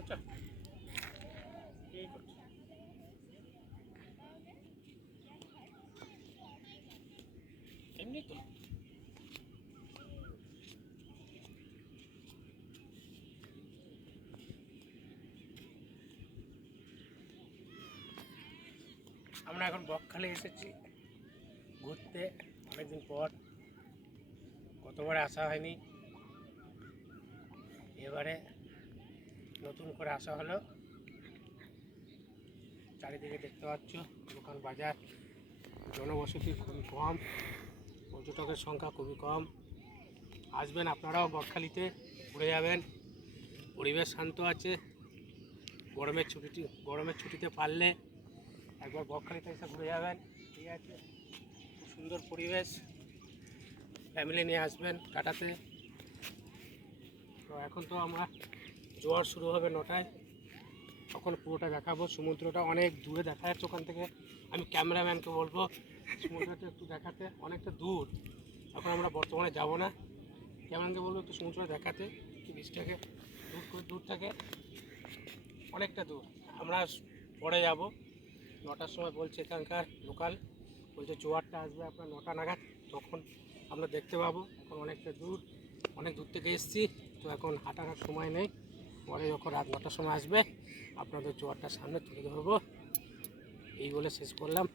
আচ্ছা ঠিক আছে। এমনি তো আমরা এখন বকখালি এসেছি ঘুরতে, অনেকদিন পর। গতবার আসা হয়নি, এবারে নতুন করে আসা হলো। চারিদিকে দেখতে পাচ্ছ দোকান বাজার, জনবসতি খুবই কম, পর্যটকের সংখ্যা খুবই কম। আসবেন আপনারাও বকখালিতে, ঘুরে যাবেন। পরিবেশ শান্ত আছে। গরমের ছুটিতে পারলে একবার বকখালিতে এসে ঘুরে যাবেন, ঠিক আছে? খুব সুন্দর পরিবেশ, ফ্যামিলি নিয়ে আসবেন কাটাতে। তো এখন তো আমরা জোয়ার শুরু হবে 9টায়, তখন পুরোটা দেখাবো। সমুদ্রটা অনেক দূরে দেখা যাচ্ছে ওখান থেকে। আমি ক্যামেরাম্যানকে বলবো সমুদ্রটা একটু দেখাতে, অনেকটা দূর। এখন আমরা বর্তমানে যাব না, ক্যামেরাম্যানকে বলবো একটু সমুদ্রটা দেখাতে, কি বীজটাকে দূর থেকে, অনেকটা দূর। আমরা পরে যাব, 9টার সময় বলছে এখানকার লোকাল, বলছে জোয়ারটা আসবে আপনার 9টা নাগাদ, তখন আমরা দেখতে পাবো। এখন অনেকটা দূর, অনেক দূর থেকে এসেছি, তো এখন হাঁটার সময় নেই। পরে যখন রাত 9টার সময় আসবে আপনাদের জোয়ারটার সামনে তুলে ধরবো। এই বলে শেষ করলাম।